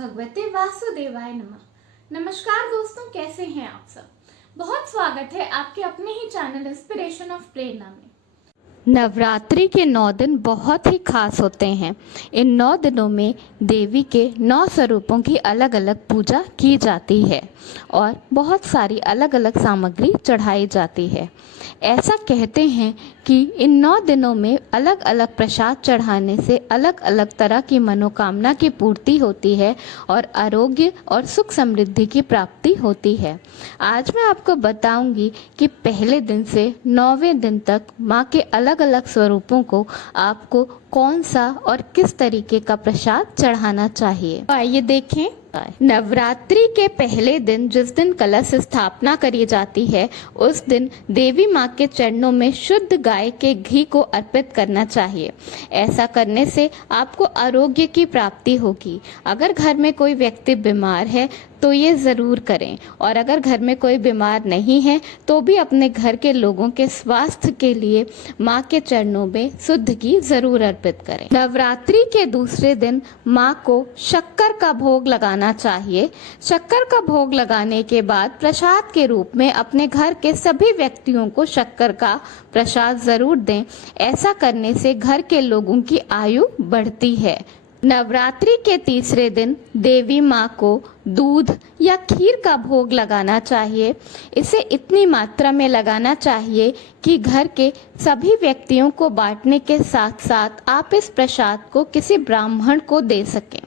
भगवते वासुदेवाय नमः। नमस्कार दोस्तों, कैसे हैं आप सब। बहुत स्वागत है आपके अपने ही चैनल इंस्पिरेशन ऑफ प्रेरणा में। नवरात्रि के 9 दिन बहुत ही खास होते हैं। इन 9 दिनों में देवी के 9 स्वरूपों की अलग अलग पूजा की जाती है और बहुत सारी अलग अलग सामग्री चढ़ाई जाती है। ऐसा कहते हैं कि इन 9 दिनों में अलग अलग प्रसाद चढ़ाने से अलग अलग तरह की मनोकामना की पूर्ति होती है और आरोग्य और सुख समृद्धि की प्राप्ति होती है। आज मैं आपको बताऊंगी कि पहले दिन से 9वें दिन तक माँ के अलग अलग स्वरूपों को आपको कौन सा और किस तरीके का प्रसाद चढ़ाना चाहिए। आइए देखें। नवरात्रि के पहले दिन जिस दिन कलश स्थापना करी जाती है, उस दिन देवी माँ के चरणों में शुद्ध गाय के घी को अर्पित करना चाहिए। ऐसा करने से आपको आरोग्य की प्राप्ति होगी। अगर घर में कोई व्यक्ति बीमार है तो ये ज़रूर करें, और अगर घर में कोई बीमार नहीं है तो भी अपने घर के लोगों के स्वास्थ्य के लिए माँ के चरणों में शुद्ध घी ज़रूर अर्पित करें। नवरात्रि के दूसरे दिन माँ को शक्कर का भोग लगाना चाहिए। शक्कर का भोग लगाने के बाद प्रसाद के रूप में अपने घर के सभी व्यक्तियों को शक्कर का प्रसाद ज़रूर दें। ऐसा करने से घर के लोगों की आयु बढ़ती है। नवरात्रि के तीसरे दिन देवी माँ को दूध या खीर का भोग लगाना चाहिए। इसे इतनी मात्रा में लगाना चाहिए कि घर के सभी व्यक्तियों को बांटने के साथ साथ आप इस प्रसाद को किसी ब्राह्मण को दे सकें।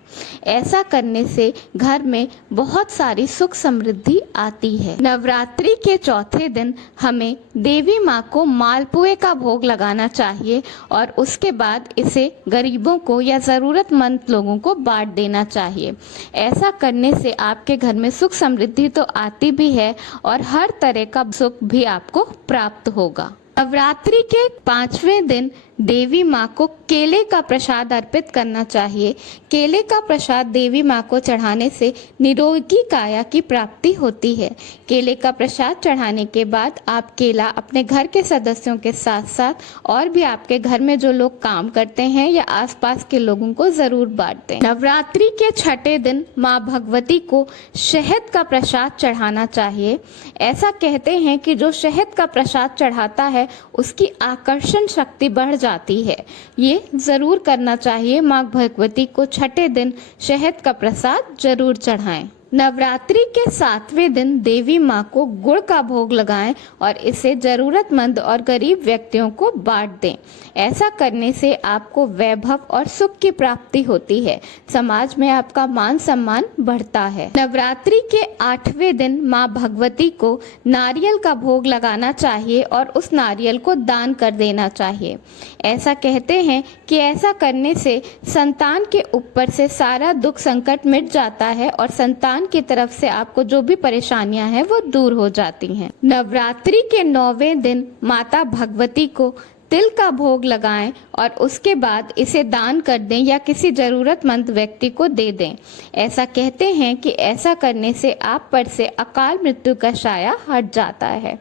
ऐसा करने से घर में बहुत सारी सुख समृद्धि आती है। नवरात्रि के चौथे दिन हमें देवी माँ को मालपुए का भोग लगाना चाहिए और उसके बाद इसे गरीबों को या ज़रूरतमंद लोगों को बांट देना चाहिए। ऐसा करने से आपके घर में सुख समृद्धि तो आती भी है और हर तरह का सुख भी आपको प्राप्त होगा। नवरात्रि के 5वें दिन देवी माँ को केले का प्रसाद अर्पित करना चाहिए। केले का प्रसाद देवी माँ को चढ़ाने से निरोगी काया की प्राप्ति होती है। केले का प्रसाद चढ़ाने के बाद आप केला अपने घर के सदस्यों के साथ साथ और भी आपके घर में जो लोग काम करते हैं या आसपास के लोगों को जरूर बांट दें। नवरात्रि के 6ठे दिन माँ भगवती को शहद का प्रसाद चढ़ाना चाहिए। ऐसा कहते हैं कि जो शहद का प्रसाद चढ़ाता है उसकी आकर्षण शक्ति बढ़ जाती है। ये जरूर करना चाहिए। माँ भगवती को 6ठे दिन शहद का प्रसाद जरूर चढ़ाएं। नवरात्रि के 7वें दिन देवी माँ को गुड़ का भोग लगाएं और इसे जरूरतमंद और गरीब व्यक्तियों को बांट दें। ऐसा करने से आपको वैभव और सुख की प्राप्ति होती है। समाज में आपका मान सम्मान बढ़ता है। नवरात्रि के 8वें दिन माँ भगवती को नारियल का भोग लगाना चाहिए और उस नारियल को दान कर देना चाहिए। ऐसा कहते हैं कि ऐसा करने से संतान के ऊपर से सारा दुख संकट मिट जाता है और संतान की तरफ से आपको जो भी परेशानियां हैं वो दूर हो जाती हैं। नवरात्रि के 9वें दिन माता भगवती को तिल का भोग लगाएं और उसके बाद इसे दान कर दें या किसी जरूरतमंद व्यक्ति को दे दें। ऐसा कहते हैं कि ऐसा करने से आप पर से अकाल मृत्यु का साया हट जाता है।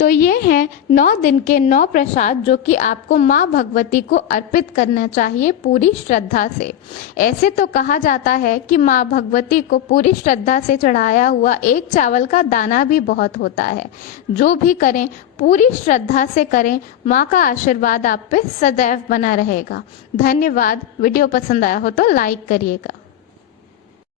तो ये हैं 9 दिन के 9 प्रसाद जो कि आपको माँ भगवती को अर्पित करना चाहिए पूरी श्रद्धा से। ऐसे तो कहा जाता है कि माँ भगवती को पूरी श्रद्धा से चढ़ाया हुआ एक चावल का दाना भी बहुत होता है। जो भी करें पूरी श्रद्धा से करें। माँ का आशीर्वाद आप पे सदैव बना रहेगा। धन्यवाद। वीडियो पसंद आया हो तो लाइक करिएगा।